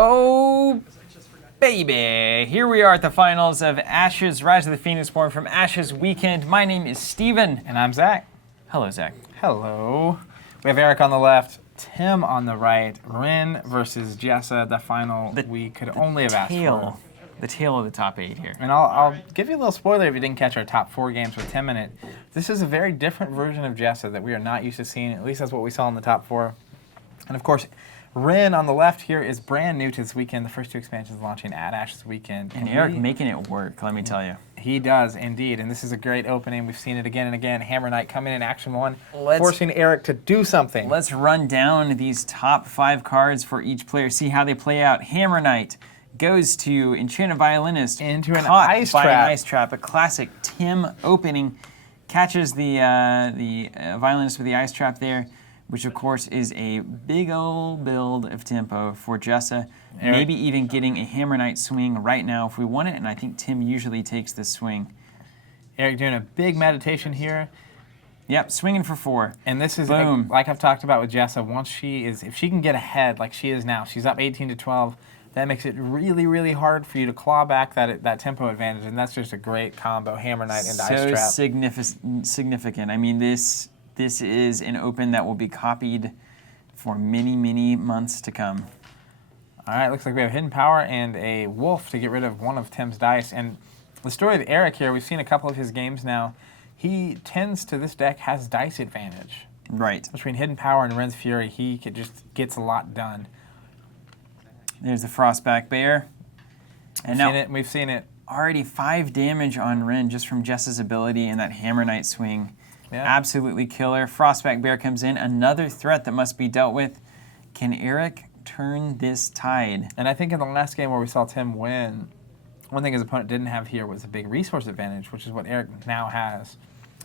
Oh, baby. Here we are at the finals of Ashes Rise of the Phoenixborn from Ashes Weekend. My name is Steven. And I'm Zach. Hello, Zach. Hello. We have Erik on the left, Tim on the right, Rin versus Jessa, the final we could only have asked for. The tail of the top 8 here. And I'll give you a little spoiler if you didn't catch our top 4 games with Tim in it. This is a very different version of Jessa that we are not used to seeing. At least that's what we saw in the top 4. And of course, Rin on the left here is brand new to this weekend. The first 2 expansions launching at Ashes Weekend. And Erik making it work, let me tell you. He does, indeed. And this is a great opening. We've seen it again and again. Hammer Knight coming in Action 1, forcing Erik to do something. Let's run down these top 5 cards for each player, see how they play out. Hammer Knight goes to Enchanted Violinist. Into an ice trap. An ice trap, a classic Tim opening. Catches the Violinist with the ice trap there, which of course is a big old build of tempo for Jessa. Erik. Maybe even getting a Hammer Knight swing right now if we want it, and I think Tim usually takes this swing. Erik doing a big meditation here. Yep, swinging for 4. And this is, Boom. like I've talked about with Jessa, if she can get ahead like she is now, she's up 18-12, that makes it really, really hard for you to claw back that tempo advantage, and that's just a great combo, Hammer Knight into ice trap. So significant. I mean, this is an open that will be copied for many, many months to come. All right, looks like we have Hidden Power and a Wolf to get rid of one of Tim's dice. And the story of Erik here, we've seen a couple of his games now. He tends to, this deck has dice advantage. Right. Between Hidden Power and Rin's Fury, he just gets a lot done. There's the Frostback Bear. And We've seen it. Already 5 damage on Rin just from Jessa's ability and that Hammer Knight swing. Yeah. Absolutely killer. Frostback Bear comes in, another threat that must be dealt with. Can Erik turn this tide? And I think in the last game where we saw Tim win, one thing his opponent didn't have here was a big resource advantage, which is what Erik now has.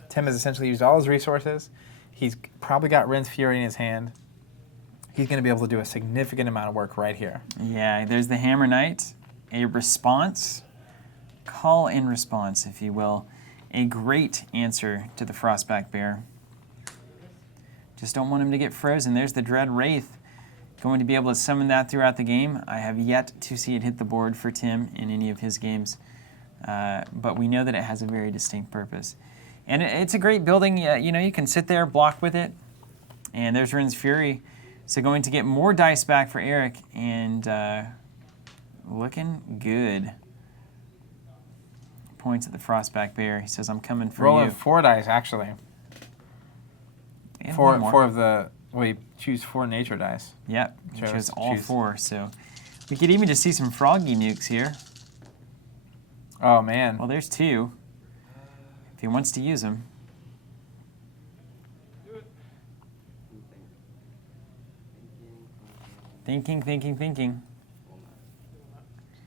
Tim has essentially used all his resources. He's probably got Rin's Fury in his hand. He's going to be able to do a significant amount of work right here. Yeah, there's the Hammer Knight, a response, call and response, if you will. A great answer to the Frostback Bear. Just don't want him to get frozen. There's the Dread Wraith. Going to be able to summon that throughout the game. I have yet to see it hit the board for Tim in any of his games. But we know that it has a very distinct purpose. And it's a great building. You know, you can sit there, block with it. And there's Rin's Fury. So going to get more dice back for Erik, and looking good. Points at the Frostback Bear. He says, I'm coming for Rolling you. 4 dice, actually. And Four one more. of the, well, you choose 4 nature dice. Yep, Chose- chose all choose. 4. So we could even just see some froggy nukes here. Oh, man. Well, there's 2. If he wants to use them. Thinking.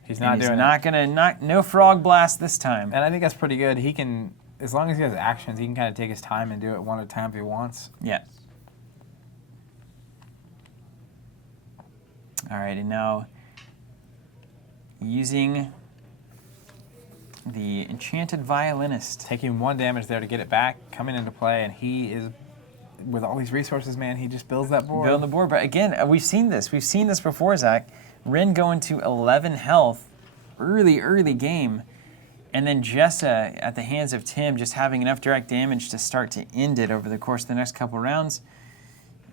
He's not doing it. No frog blast this time. And I think that's pretty good. He can, as long as he has actions, he can kind of take his time and do it one at a time if he wants. Yeah. All right, and now using the Enchanted Violinist. Taking 1 damage there to get it back, coming into play, and he is, with all these resources, man, he just builds that board. Build the board, but again, we've seen this. We've seen this before, Zach. Rin going to 11 health, early game, and then Jessa at the hands of Tim just having enough direct damage to start to end it over the course of the next couple rounds.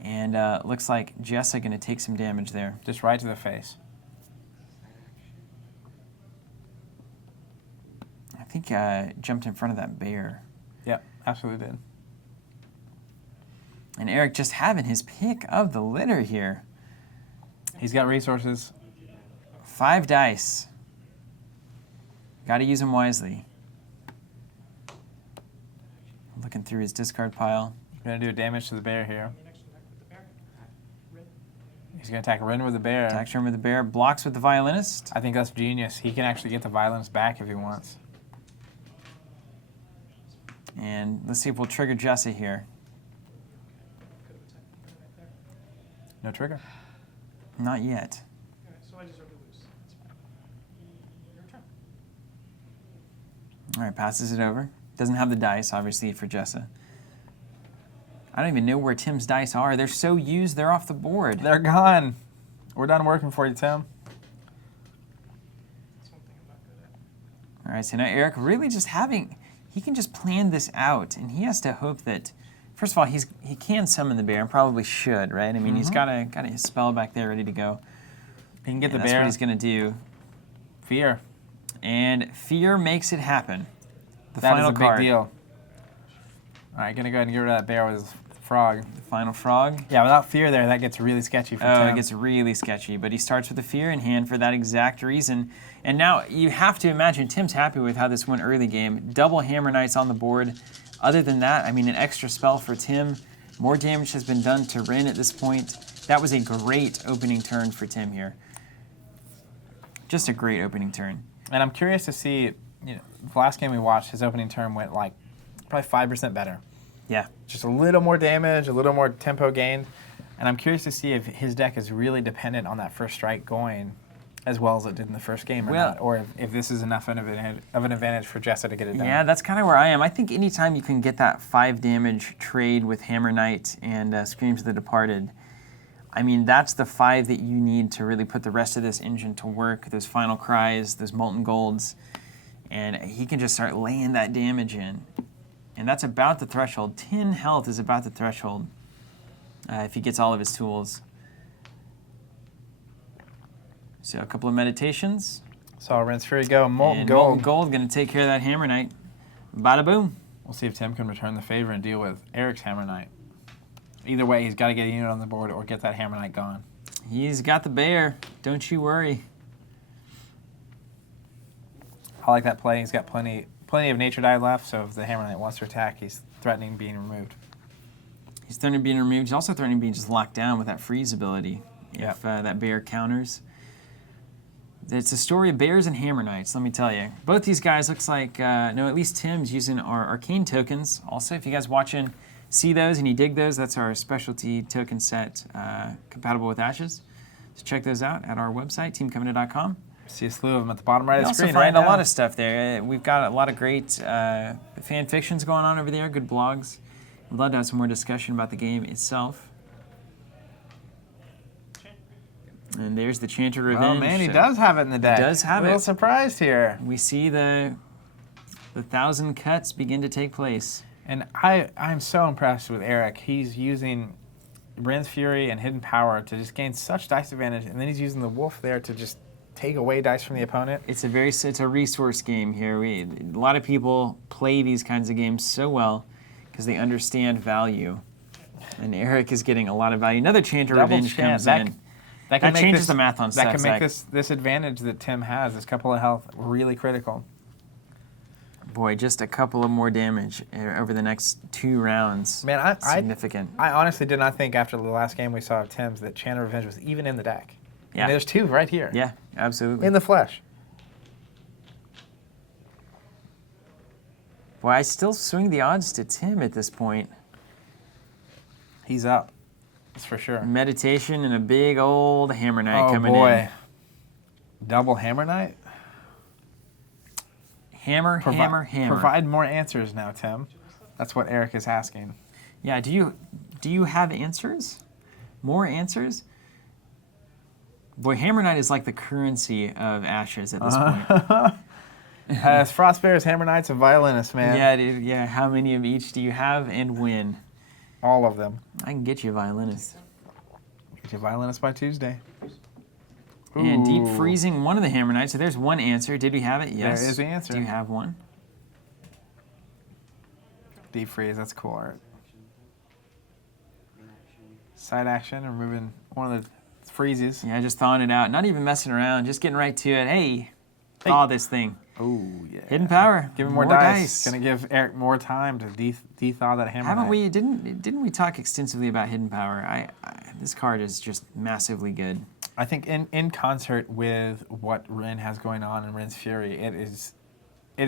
And looks like Jessa going to take some damage there. Just right to the face. I think jumped in front of that bear. Yep, absolutely did. And Erik just having his pick of the litter here. He's got resources. 5 dice. Got to use them wisely. Looking through his discard pile. Gonna do damage to the bear here. He's gonna attack Rin with the bear. Attacks Rin with the bear. Blocks with the Violinist. I think that's genius. He can actually get the violence back if he wants. And let's see if we'll trigger Jessa here. No trigger. Not yet. So I deserve to lose. That's fine. Your turn. All right, passes it over. Doesn't have the dice, obviously, for Jessa. I don't even know where Tim's dice are. They're so used, they're off the board. They're gone. We're done working for you, Tim. All right, so now Erik really just he can just plan this out, and he has to hope that, first of all, he can summon the bear, and probably should, right? I mean, he's got his spell back there ready to go. He can get the That's bear. what he's going to do. Fear. And fear makes it happen. The That is final a big card. deal. All right, gonna go ahead and get rid of that bear with his frog. The final frog. Yeah, without fear there, that gets really sketchy for Oh, Tim. it gets really sketchy, but he starts with the fear in hand for that exact reason. And now you have to imagine Tim's happy with how this went early game. Double Hammer Knights on the board. Other than that, I mean, an extra spell for Tim. More damage has been done to Rin at this point. That was a great opening turn for Tim here. Just a great opening turn. And I'm curious to see, the last game we watched, his opening turn went like probably 5% better. Yeah. Just a little more damage, a little more tempo gained. And I'm curious to see if his deck is really dependent on that first strike going as well as it did in the first game or not. Or if this is enough of an advantage for Jessa to get it done. Yeah, that's kind of where I am. I think anytime you can get that 5 damage trade with Hammer Knight and Screams of the Departed, I mean, that's the 5 that you need to really put the rest of this engine to work, those final cries, those molten golds, and he can just start laying that damage in. And that's about the threshold. 10 health is about the threshold if he gets all of his tools. So a couple of meditations. Saw Rin's Fury go, Molten and Gold. Molten Gold going to take care of that Hammer Knight. Bada boom. We'll see if Tim can return the favor and deal with Erik's Hammer Knight. Either way, he's got to get a unit on the board or get that Hammer Knight gone. He's got the bear. Don't you worry. I like that play. He's got plenty of Nature Die left, so if the Hammer Knight wants to attack, he's threatening being removed. He's threatening being removed. He's also threatening being just locked down with that freeze ability if that bear counters. It's a story of bears and Hammer Knights, let me tell you. Both these guys looks like, no, at least Tim's using our arcane tokens. Also, if you guys watching see those and you dig those, that's our specialty token set compatible with Ashes. So check those out at our website, teamcovenant.com. See a slew of them at the bottom right of You the also screen find right a lot now. of stuff there. We've got a lot of great fan fictions going on over there, good blogs. I'd love to have some more discussion about the game itself. And there's the Chanter Revenge. Oh man, he does have it in the deck. He does have a little it. surprised here. We see the 1,000 cuts begin to take place. And I'm so impressed with Erik. He's using Rin's Fury and Hidden Power to just gain such dice advantage, and then he's using the Wolf there to just take away dice from the opponent. It's a resource game here. A lot of people play these kinds of games so well because they understand value. And Erik is getting a lot of value. Another Chanter Double Revenge chance. comes in. That make changes this- the math on That can make Sack. this advantage that Tim has, this couple of health, really critical. Boy, just a couple of more damage over the next 2 rounds. Man, significant. I honestly did not think after the last game we saw of Tim's that Chanter Revenge was even in the deck. Yeah. And there's 2 right here. Yeah, absolutely. In the flesh. Boy, I still swing the odds to Tim at this point. He's up. That's for sure. Meditation and a big old Hammer Knight coming boy. in. Double Hammer Knight? Hammer. Provide more answers now, Tim. That's what Erik is asking. Yeah, do you have answers? More answers? Boy, Hammer Knight is like the currency of Ashes at this point. As Frost Bears, Hammer Knights, and Violinists, man. Yeah, dude, yeah. How many of each do you have and when? All of them. I can get you a violinist. Get your Violinist by Tuesday. And deep Ooh. freezing one of the Hammer Knights. So there's one answer. Did we have it? Yes. There is the answer. Do you have one? Deep freeze, that's cool art. Side action, removing one of the freezes. Yeah, just thawing it out. Not even messing around. Just getting right to it. Hey, thaw this thing. Oh, yeah. Hidden power. Give him more dice. Gonna give Erik more time to de-thaw that Hammer Haven't Knight. we? Didn't we talk extensively about hidden power? This card is just massively good. I think in concert with what Rin has going on in Rin's Fury, it is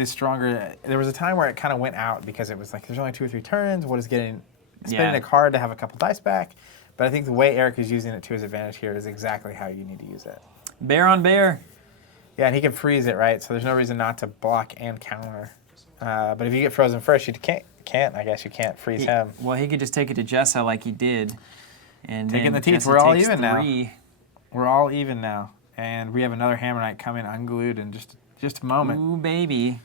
stronger. There was a time where it kind of went out because it was like there's only 2 or 3 turns. What is spending a card to have a couple dice back? But I think the way Erik is using it to his advantage here is exactly how you need to use it. Bear on bear. Yeah, and he can freeze it, right? So there's no reason not to block and counter. But if you get frozen first, you can't. I guess you can't freeze him. Well, he could just take it to Jessa like he did. And Take it in then the teeth. Jessa We're all takes even 3. now. We're all even now. And we have another Hammer Knight coming unglued in just Just a moment. Ooh, baby.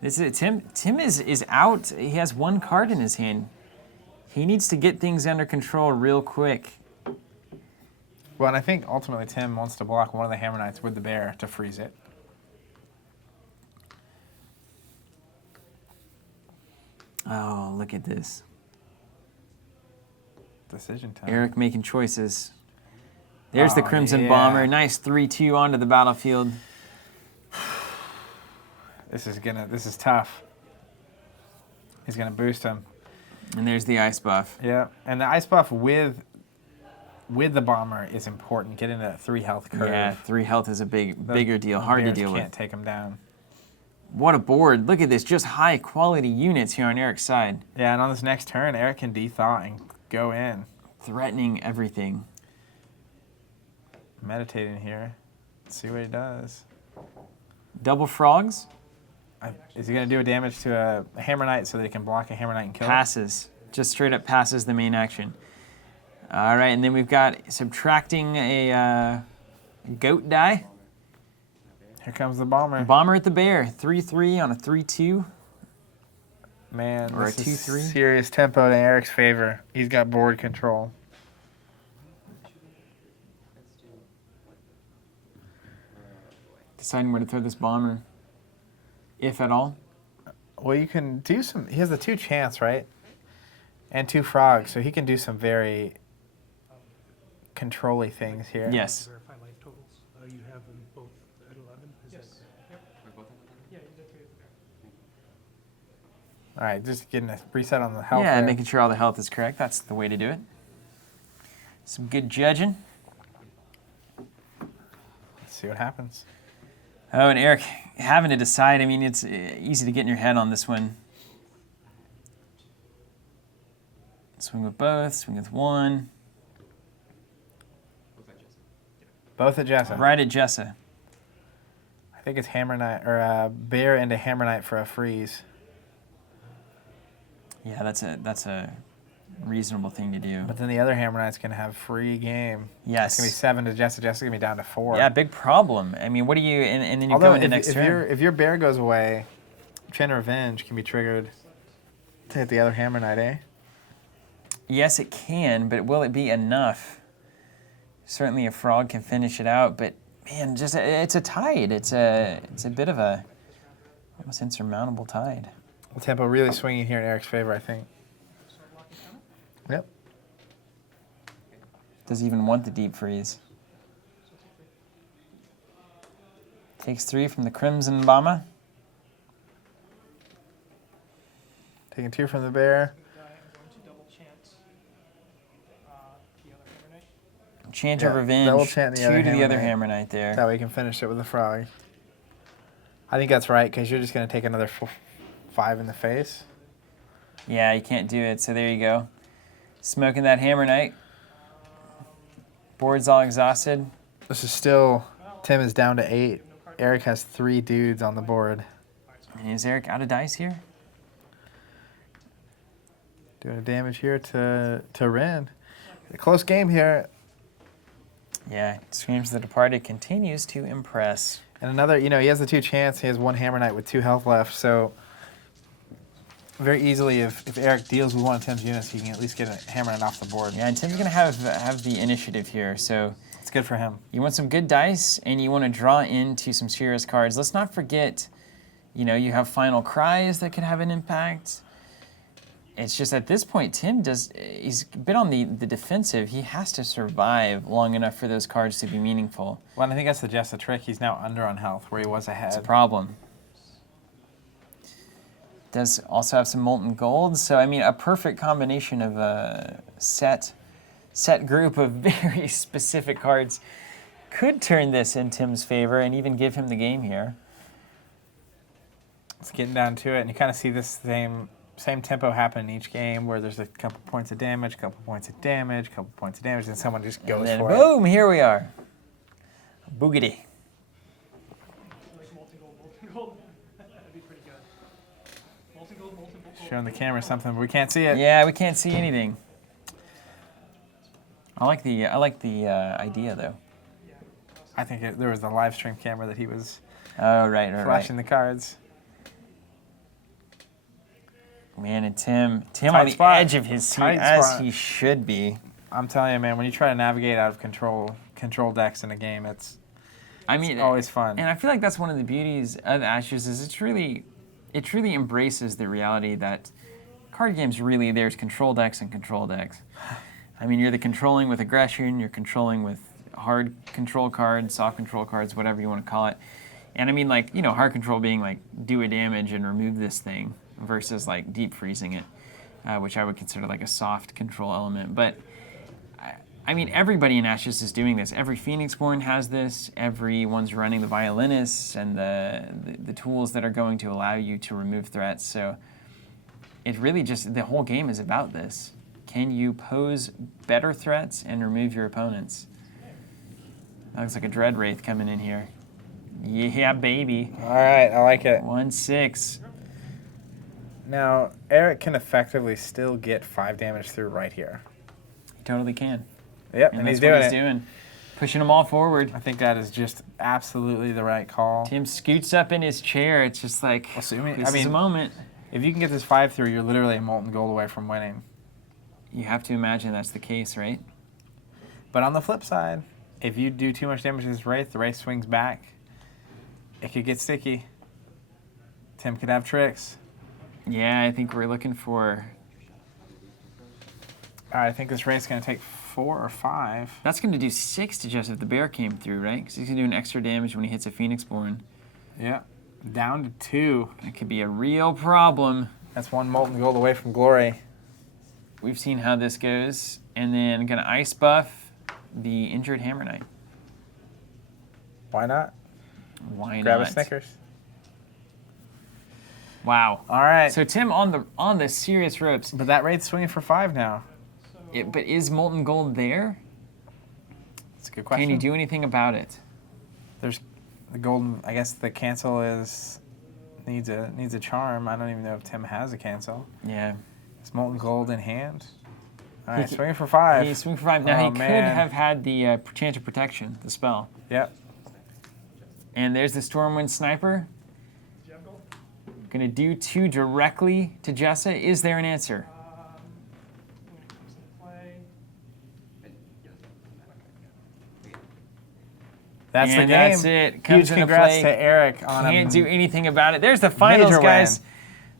This is Tim is out. He has one card in his hand. He needs to get things under control real quick. Well, and I think ultimately Tim wants to block one of the Hammer Knights with the bear to freeze it. Oh, look at this. Decision time. Erik making choices. There's the Oh, Crimson yeah. Bomber. Nice 3-2 onto the battlefield. This is tough. He's gonna boost him. And there's the ice buff. Yeah, and the ice buff with the bomber is important. Get into that 3 health curve. Yeah, 3 health is a bigger deal. Those Hard to bears deal can't with. take him down. What a board. Look at this. Just high quality units here on Erik's side. Yeah, and on this next turn, Erik can de-thaw and go in. Threatening everything. Meditating here. Let's see what he does. Double frogs. Is he going to do a damage to a Hammer Knight so that he can block a Hammer Knight and kill it? Passes. Just straight up passes the main action. All right, and then we've got subtracting a goat die. Here comes the bomber. Bomber at the bear. 3-3 on a 3-2. Man, Or a this is 2-3. serious tempo in Erik's favor. He's got board control. Deciding where to throw this bomber. If at all. Well, you can do some... He has the 2 chance, right? And 2 frogs, so he can do some very control-y things here. Yes. Verify life totals. You have them both at 11. Yes. Yep. Yeah, you did 3 at the bear. All right, just getting a reset on the health Yeah, there. making sure all the health is correct. That's the way to do it. Some good judging. Let's see what happens. Oh, and Erik having to decide. I mean, it's easy to get in your head on this one. Swing with both, swing with one. Both at Jessa. Right at Jessa. I think it's Hammer Knight, or bear into Hammer Knight for a freeze. Yeah, that's a reasonable thing to do. But then the other Hammer Knight's going to have free game. Yes. It's going to be 7 to Jessa. Jessa's going to be down to 4. Yeah, big problem. I mean, what do you, and then you Although go into if, next if turn. if your bear goes away, Chain of Revenge can be triggered to hit the other Hammer Knight, eh? Yes, it can, but will it be enough? Certainly a frog can finish it out, but man, just it's a tide. It's a bit of a almost insurmountable tide. The tempo really swinging here in Erik's favor, I think. Yep. Does he even want the deep freeze? Takes 3 from the Crimson Bomber. Taking 2 from the bear. I'm going to double chant the other Hammer Knight. Chant Yeah, of Revenge. double chant the 2 other to the Hammer other Knight. Hammer Knight there. That way you can finish it with a frog. I think that's right, because you're just going to take another 5 in the face. Yeah, you can't do it, so there you go. Smoking that Hammer Knight. Board's all exhausted. This is still, Tim is down to 8. Erik has 3 dudes on the board. And is Erik out of dice here? Doing damage here to Rin. A close game here. Yeah, Screams the Departed continues to impress. And another, he has the 2 chance. He has 1 Hammer Knight with 2 health left. So very easily, if Erik deals with one of Tim's units, he can at least get a Hammer Knight off the board. Yeah, and Tim's going to have the initiative here, so It's good for him. you want some good dice, and you want to draw into some serious cards. Let's not forget, you have Final Cries that could have an impact. It's just at this point, he's a bit on the defensive. He has to survive long enough for those cards to be meaningful. Well, and I think that's the Jessa trick. He's now under on health, where he was ahead. It's a problem. Does also have some Molten Gold, so I mean, a perfect combination of a set group of very specific cards could turn this in Tim's favor and even give him the game here. It's getting down to it, and you kind of see this same tempo happen in each game, where there's a couple points of damage, couple points of damage, couple points of damage, and someone just goes And then for it. boom, here we are. Boogity. Like molten gold. That'd be pretty good. Molten gold. Showing the camera something, but we can't see it. Yeah, we can't see anything. I like the idea though. I think there was the live stream camera that he was Oh, right, right, Flashing the cards. Man, and Tim Tight on the spot. edge of his seat, Tight as spot. he should be. I'm telling you, man, when you try to navigate out of control decks in a game, it's always fun. And I feel like that's one of the beauties of Ashes is it truly embraces the reality that card games really, there's control decks and control decks. I mean, you're the controlling with aggression, you're controlling with hard control cards, soft control cards, whatever you want to call it. And I mean, like, you know, hard control being like, do a damage and remove this thing versus like deep freezing it, which I would consider like a soft control element. But I mean, everybody in Ashes is doing this. Every Phoenixborn has this. Everyone's running the violinists and the tools that are going to allow you to remove threats. So it really just, the whole game is about this. Can you pose better threats and remove your opponents? That looks like a Dread Wraith coming in here. Yeah, baby. All right, I like it. 1/6. Now, Erik can effectively still get 5 damage through right here. He totally can. Yep, And and he's that's what doing he's it. doing. Pushing them all forward. I think that is just absolutely the right call. Tim scoots up in his chair. It's just like, Assuming, this is a moment. if you can get this 5 through, you're literally a molten gold away from winning. You have to imagine that's the case, right? But on the flip side, if you do too much damage to this Wraith, the Wraith swings back. It could get sticky. Tim could have tricks. Yeah, I think we're looking for... All right, I think this Wraith's going to take 4 or 5. That's going to do 6 to Jess if the bear came through, right? Because he's going to do an extra damage when he hits a Phoenixborn. Yeah, down to 2. That could be a real problem. That's 1 molten gold away from glory. We've seen how this goes. And then going to ice buff the injured Hammer Knight. Why not? Why Grab not? a Snickers. Wow. All right. So Tim on the serious ropes. But that Wraith's swinging for 5 now. But is Molten Gold there? That's a good question. Can you do anything about it? There's the golden. I guess the cancel needs a charm. I don't even know if Tim has a cancel. Yeah. It's molten gold in hand. All right, He- swinging for 5. He's swinging for 5. Now Oh, he could man. have had the Chant of Protection, the spell. Yep. And there's the Stormwind Sniper. Gonna do 2 directly to Jessa. Is there an answer? That's the And game. that's it. Comes Huge into congrats play. to Erik on Can't a do anything about it. There's the finals, major guys. win.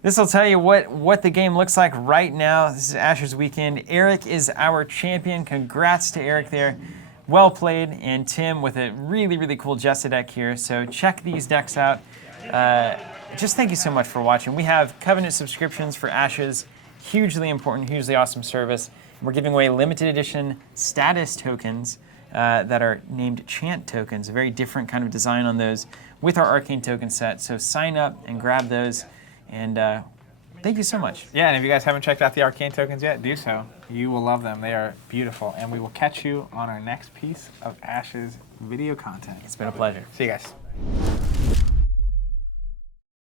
This will tell you what the game looks like right now. This is Ashes Weekend. Erik is our champion. Congrats to Erik there. Well played. And Tim with a really, really cool Jessa deck here. So check these decks out. Just thank you so much for watching. We have Covenant subscriptions for Ashes. Hugely important, hugely awesome service. We're giving away limited edition status tokens that are named Chant tokens, a very different kind of design on those with our Arcane token set. So sign up and grab those. And thank you so much. Yeah, and if you guys haven't checked out the Arcane tokens yet, do so. You will love them. They are beautiful. And we will catch you on our next piece of Ashes video content. It's been a pleasure. See you guys.